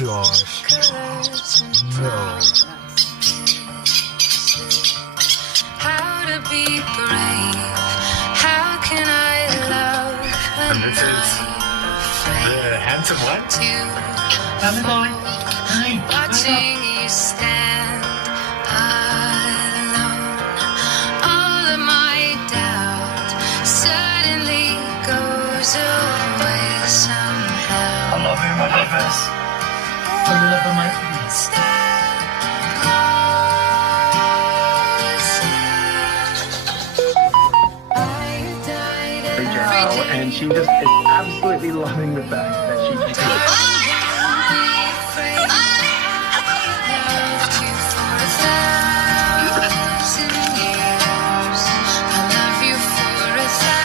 Josh. No. How to be brave? How can I love? And this is the handsome one. Watching you stand alone. All of my doubt suddenly goes away somehow. I love you, my lovers. Oh, you love my and she just is absolutely loving the fact that she